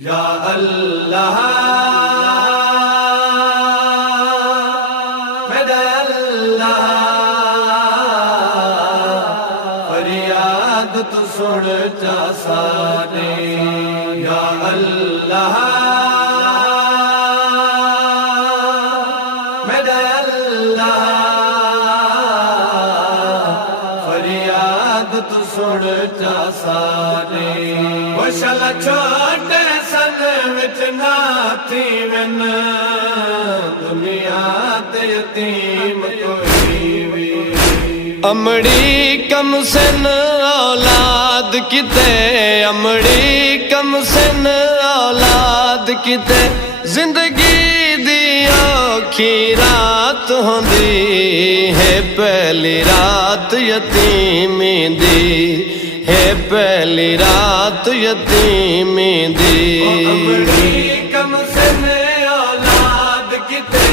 या अल्लाह मेरे अल्लाह फरियाद तू सुन जा सारे। या अल्लाह मेरे अल्लाह फरियाद तू सुन जा सारे। वो शला छोटे सन विच ना थी वन दुनिया ते यतीम कोई भी। अमड़ी कम सन औलाद किते, अमड़ी कम सन औलाद किते, जिंदगी दी औखी रात होंदी है पहली रात यतीमी दी, है पहली रात यतीमी दी। अमड़ी कम सन औलाद किते,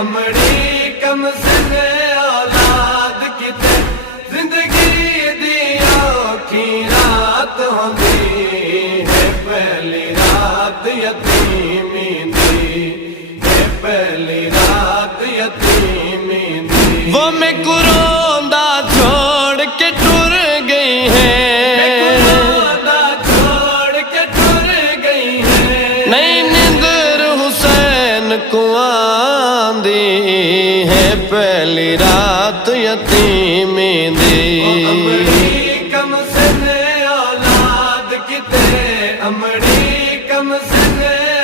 अमड़ी कम सन औलाद किते, जिंदगी दी औखी रात होंदी है पहली रात यतीमी दी, है पहली रात यतीमी दी। वो मैं कुरोंदा छोड़ के टुर गई है, कुआंदी है पहली रात यतीमी दी। अमड़ी कम सन औलाद किते, अमड़ी कम सन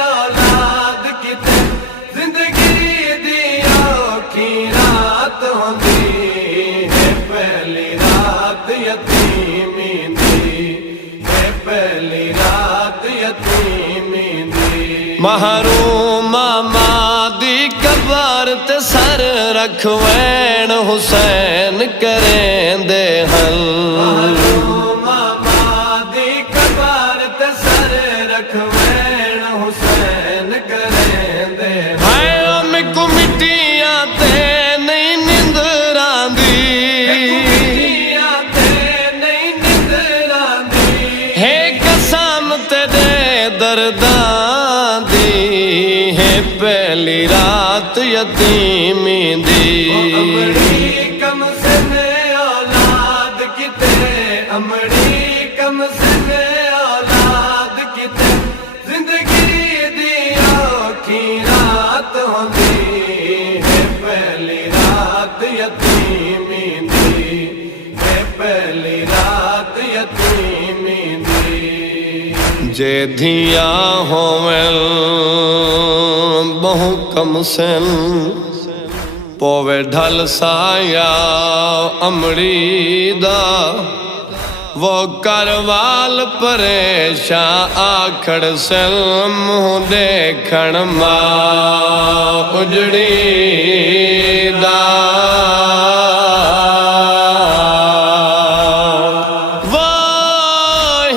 औलाद किते, जिंदगी दी औखी रात होंदी है पहली रात यतीमी दी, है पहली रात यतीमी दी। महरूम मादी कबर ते सर रखवैन हुसैन करेंदे हल। महरूम मादी कबर ते सर रखवैन हुसैन करेंदे हाय मैं को मिट्टियां ते नहीं निंदरां दी, नहीं निंदरां दी, है कसम ते दे दर्दां दी, है पहली रात यतीमी दी। अमड़ी कम सन औलाद किते, अमड़ी कम सन औलाद किते, जिंदगी दी औखी रात होंदी है पहली रात यतीमी दी, है पहली रात यतीमी दी। जे धिया होवें बहु कम सन पोवे ढल साया अमड़ी दा, वो करवाल परेशा आखड़ सन मुँह देखण मां उजड़ी दा। वो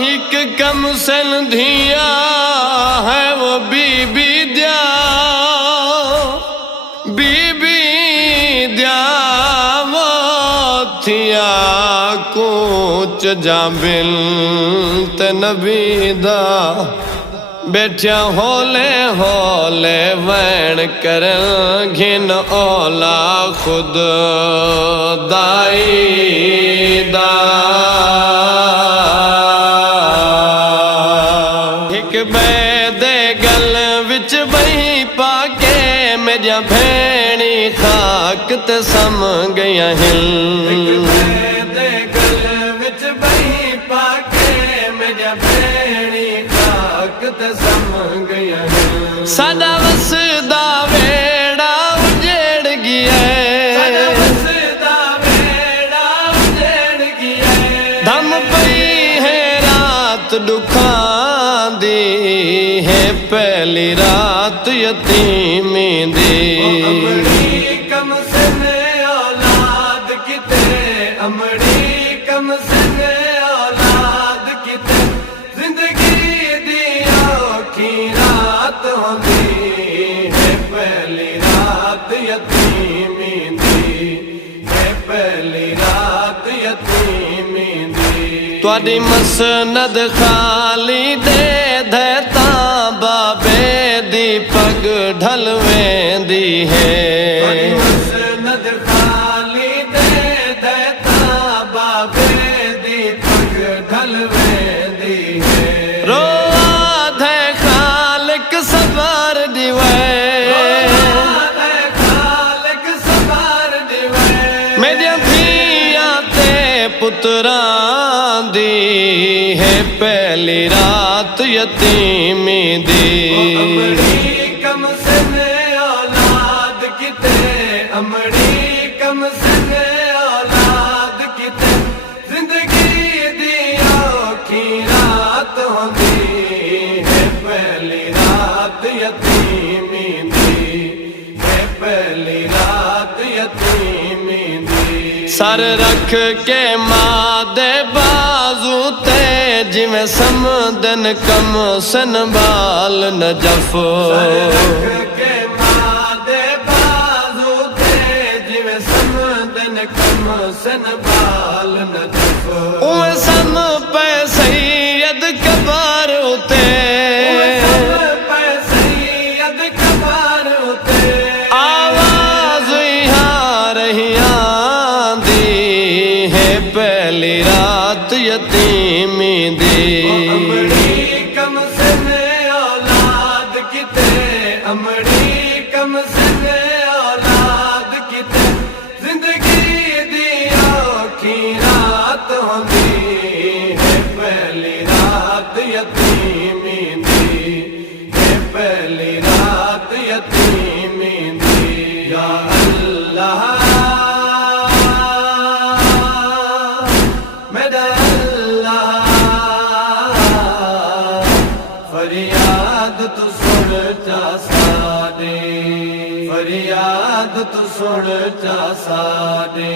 हिक कम सन धिया है वो बीबी द्या, बीबी द्या वो थिया कूच जाबिल ते नबी दा। बैठिया होले होले वैन कर घिन ओला खुद दाई दा। एक बैदे गल विच बही पाके मेरिया भेणी खाक ते सम गया हिल। दे गल विच बही पाके मेरा भेणी खाक ते सम गया। साडा वसदा वेड़ा उजड़ गया, साडा वसदा वेड़ा उजड़ गया, धम पई है रात दुखां दी, है पहली रात यतीमी दी। अमड़ी कम सन औलाद किते, अमड़ी कम सन औलाद किते, जिंदगी दी औखी रात होंदी है पहली रात यतीमी दी, है पहली रात यतीमी दी। तुहाडी मसनद खाली दे दे तां है। मसनद खाली दे देता बाबे दी पग ढलवेंदी है। रो आधे खालिक सवार दिवे, मेरिया धियां ते पुत्रां दी है पहली रात यतीमी दी। अमड़ी कम सन औलाद किते, अमड़ी कम सन औलाद किते, जिंदगी दी औखी रात होंदी है पहली रात यतीमी दी, है पहली रात यतीमी दी। सर रख के मां दे बाजू ते जिवें समदन कम संभाल नजफ। सर रख के मां दे बाजू ते जिवें समदन कम संभाल नजफ। उवें सन पे सैयद कबार उते, आवाज यहाँ रहियां दी है पहली रात यतीमी दी। अमड़ी कम सन औलाद किते, अमड़ी कम सन औलाद किते, जिंदगी दी औखी रात होंदी है पहली रात यतीमी दी, है पहली रात यतीमी दी। या अल्लाह मेरा अल्लाह, फरियाद तू सुन चा साडे, फरियाद तू सुन चा साडे।